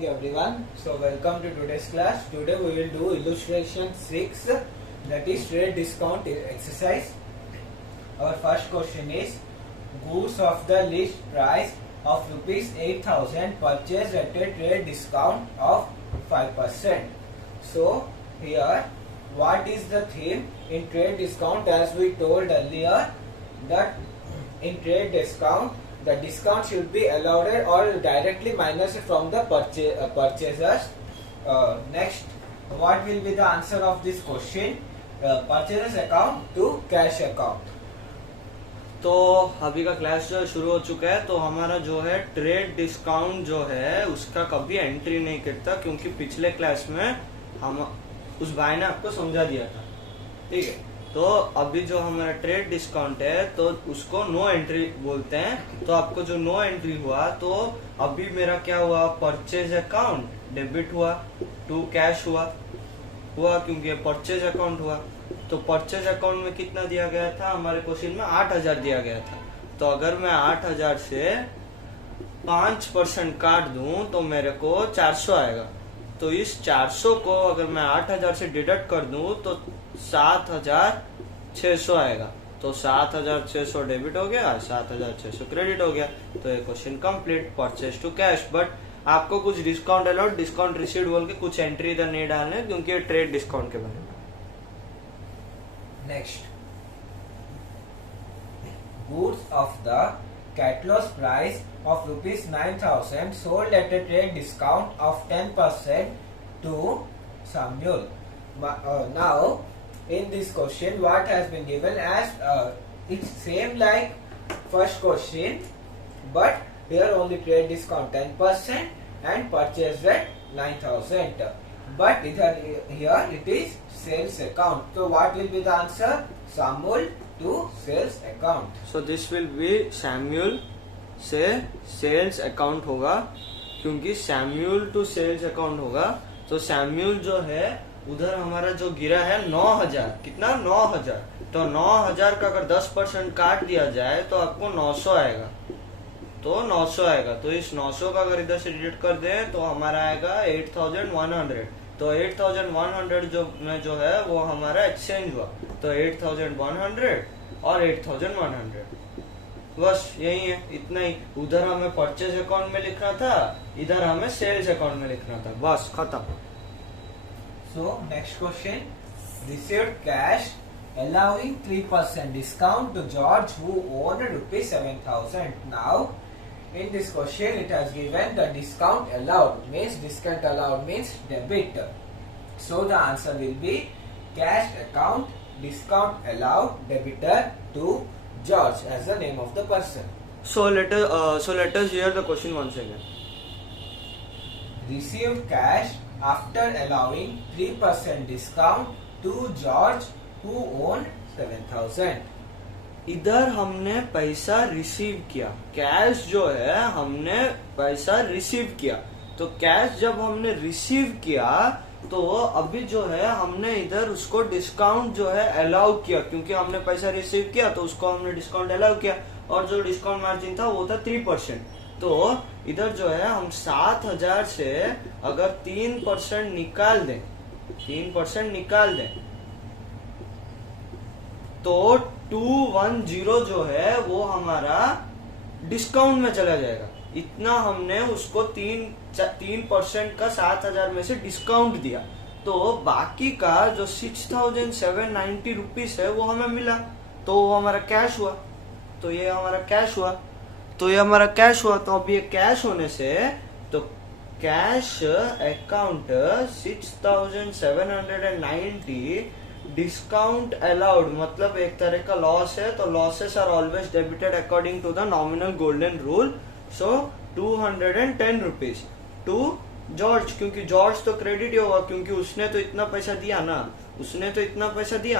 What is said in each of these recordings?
morning everyone. So welcome to today's class. Today we will do illustration 6, that is trade discount exercise. Our first question is goods of the list price of rupees 8,000 purchased at a trade discount of 5%. So here what is the theme in trade discount? As we told earlier that in trade discount the discount should be allowed or directly minus from the purchasers. Next, what will be the answer of this question? Purchasers account to cash account. तो अभी का class जो शुरू हो चुका है, तो हमारा जो है ट्रेड डिस्काउंट जो है उसका कभी एंट्री नहीं करता, क्योंकि पिछले क्लास में हम उस भाई ने आपको समझा दिया था। ठीक है, तो अभी जो हमारा ट्रेड डिस्काउंट है तो उसको नो एंट्री बोलते हैं। तो आपको जो नो एंट्री हुआ, तो अभी मेरा क्या हुआ, परचेज अकाउंट डेबिट हुआ टू कैश हुआ क्योंकि परचेज अकाउंट हुआ। तो परचेज अकाउंट में कितना दिया गया था, हमारे क्वेश्चन में 8,000 दिया गया था। तो अगर मैं 8,000 से 5% काट दूं तो मेरे को 400 आएगा। तो इस 400 को अगर मैं 8,000 से डिडक्ट कर दूं तो 7,600 आएगा। तो 7,600 डेबिट हो गया, 7,600 क्रेडिट हो गया। तो ये question complete, purchase to cash. But आपको कुछ डिस्काउंट अलाउड, डिस्काउंट रिसीव्ड बोल के कुछ एंट्री इधर नहीं डालने, क्योंकि ट्रेड डिस्काउंट के बारे में। Next, goods of the catalog price of rupees 9,000 sold at a trade discount of 10% to Samuel. Now, in this question, what has been given as it's same like first question, but here only trade discount 10% and purchase rate 9,000. But here it is sales account. So what will be the answer? Samuel to sales account. So this will be Samuel से sales account होगा, क्योंकि Samuel to sales account होगा। तो Samuel जो है उधर हमारा जो गिरा है 9,000, कितना 9,000। तो 9,000 का अगर 10% काट दिया जाए तो आपको 900 आएगा। तो 900 आएगा। तो इस 900 का अगर इधर से डिडक्ट कर दें तो हमारा आएगा 8,100। तो 8,100 जो है वो हमारा एक्सचेंज हुआ। तो 8,100 और 8,100, बस यही है, इतना ही। उधर हमें परचेज अकाउंट में लिखना था, इधर हमें सेल्स अकाउंट में लिखना था, बस खत्म। So next question, received cash allowing 3% discount to George who owned rupees 7,000. Now in this question it has given the discount allowed means debit. So the answer will be cash account discount allowed debitor to George as the name of the person. So let us hear the question once again. Received cash after allowing 3% discount to George who owned 7,000. इधर हमने पैसा receive किया, cash जो है हमने पैसा receive किया। तो कैश जब हमने रिसीव किया तो अभी जो है हमने इधर उसको डिस्काउंट जो है अलाउ किया, क्योंकि हमने पैसा रिसीव किया तो उसको हमने डिस्काउंट अलाउ किया। और जो डिस्काउंट मार्जिन था वो था 3%। तो इधर जो है हम 7,000 से अगर 3% निकाल दें, 3% निकाल दें तो 210 जो है वो हमारा डिस्काउंट में चला जाएगा। इतना हमने उसको 3% का 7,000 में से डिस्काउंट दिया। तो बाकी का जो 6,790 रुपीज है वो हमें मिला, तो वो हमारा कैश हुआ। तो ये हमारा कैश हुआ। तो अब ये कैश होने से तो कैश अकाउंट 6,790 डिस्काउंट अलाउड, मतलब एक तरह का लॉस है। तो losses are always debited according to the nominal golden rule. So 210 rupees to George, क्योंकि जॉर्ज तो क्रेडिट ही होगा, क्योंकि उसने तो इतना पैसा दिया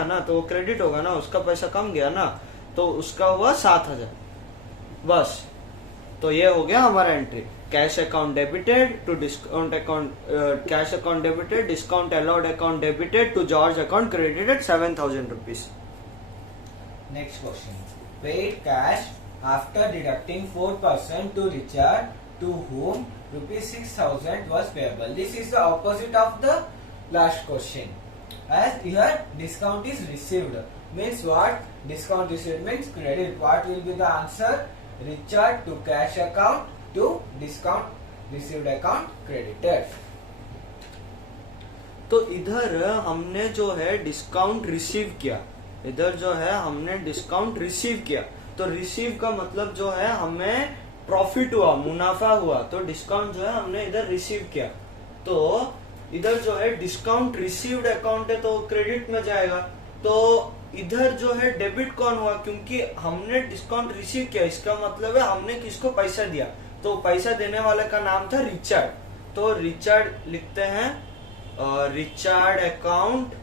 ना, तो वो क्रेडिट होगा ना, उसका पैसा कम गया ना, तो उसका हुआ 7,000, बस। तो ये हो गया हमारा entry, cash account debited to discount account, cash account debited, discount allowed account debited to George account credited 7,000 rupees. Next question, paid cash after deducting 4% to Richard to whom rupees 6,000 was payable. This is the opposite of the last question. As here discount is received, means what? Discount received means credit. What will be the answer? Richard to cash account to discount received account credited. तो इधर हमने जो है discount receive किया, इधर जो है हमने डिस्काउंट रिसीव किया, तो रिसीव का मतलब जो है हमें प्रॉफिट हुआ, मुनाफा हुआ, तो डिस्काउंट जो है हमने इधर रिसीव किया। तो इधर जो है डिस्काउंट रिसीव्ड अकाउंट है तो क्रेडिट में जाएगा, तो इधर जो है डेबिट कौन हुआ? क्योंकि हमने डिस्काउंट रिसीव किया, इसका मतलब है हमने किसको पैसा दिया, तो पैसा देने वाले का नाम था रिचर्ड, तो रिचर्ड लिखते हैं, Richard account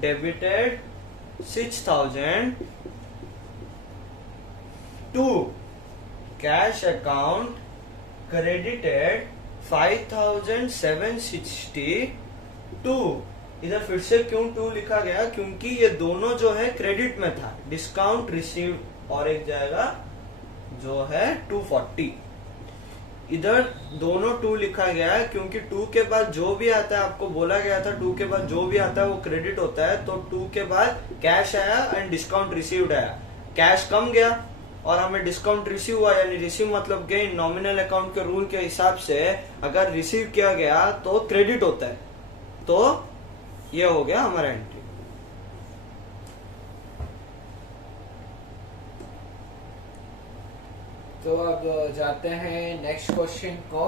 debited 6,000 to cash account credited 5,762। इधर फिर से क्यों 2 लिखा गया? क्योंकि ये दोनों जो है क्रेडिट में था, डिस्काउंट रिसीव और एक जाएगा जो है 240। इधर दोनों 2 लिखा गया है क्योंकि 2 के बाद जो भी आता है, आपको बोला गया था 2 के बाद जो भी आता है वो क्रेडिट होता है, तो 2 के बाद कैश आया एंड डिस्काउंट रिसीव्ड आया, कैश कम गया और हमें डिस्काउंट रिसीव हुआ, यानी रिसीव मतलब गेन। नॉमिनल अकाउंट के रूल के हिसाब से अगर रिसीव किया गया तो क्रेडिट होता है, तो ये हो गया हमारा एंट्री। तो अब जाते हैं नेक्स्ट क्वेश्चन को।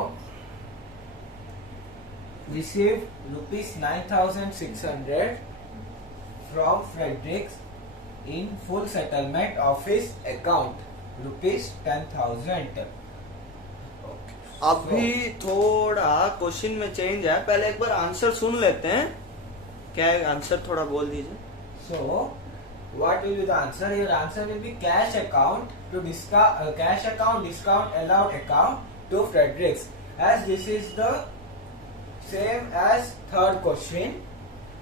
Receive rupees 9,600 from Fredericks in full settlement office account rupees 10,000। अभी थोड़ा क्वेश्चन में चेंज है, पहले एक बार आंसर सुन लेते हैं। क्या है आंसर, थोड़ा बोल दीजिए। So what will be the answer? Your answer will be cash account to cash account discount allowed account to Fredericks, as this is the same as third question,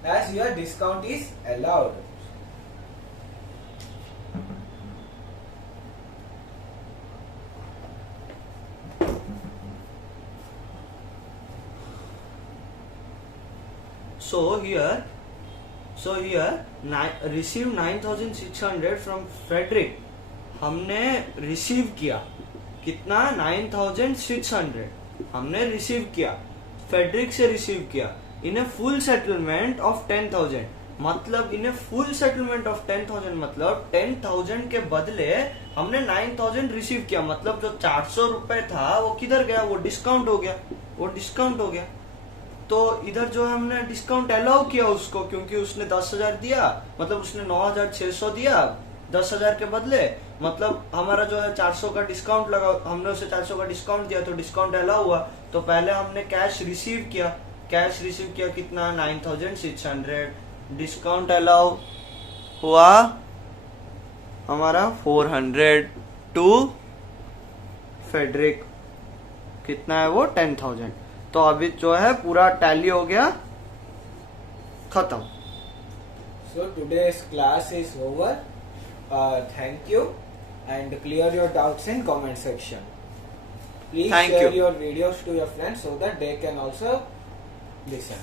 as your discount is allowed. So here receive 9,600 from Frederick, हमने receive किया कितना? 9,600 हमने receive किया, Frederick से receive किया in full settlement of 10,000। मतलब in full settlement of 10,000 मतलब 10,000 के बदले हमने 9,000 रिसीव किया, मतलब जो 400 रुपए था वो किधर गया? वो डिस्काउंट हो गया, वो डिस्काउंट हो गया। तो इधर जो है हमने डिस्काउंट अलाउ किया उसको, क्योंकि उसने 10,000 दिया, मतलब उसने 9,600 दिया 10,000 के बदले, मतलब हमारा जो है 400 का डिस्काउंट लगा, हमने उसे 400 का डिस्काउंट दिया, तो डिस्काउंट अलाउ हुआ। तो पहले हमने कैश रिसीव किया, कैश रिसीव किया कितना? 9,600, डिस्काउंट अलाउ हुआ हमारा 400 टू फेडरिक, कितना है वो? 10,000। तो अभी जो है पूरा टैली हो गया, खत्म। So today's class is over. Thank you and clear your doubts in comment section. Please Thank share you. your videos to your friends so that they can also listen.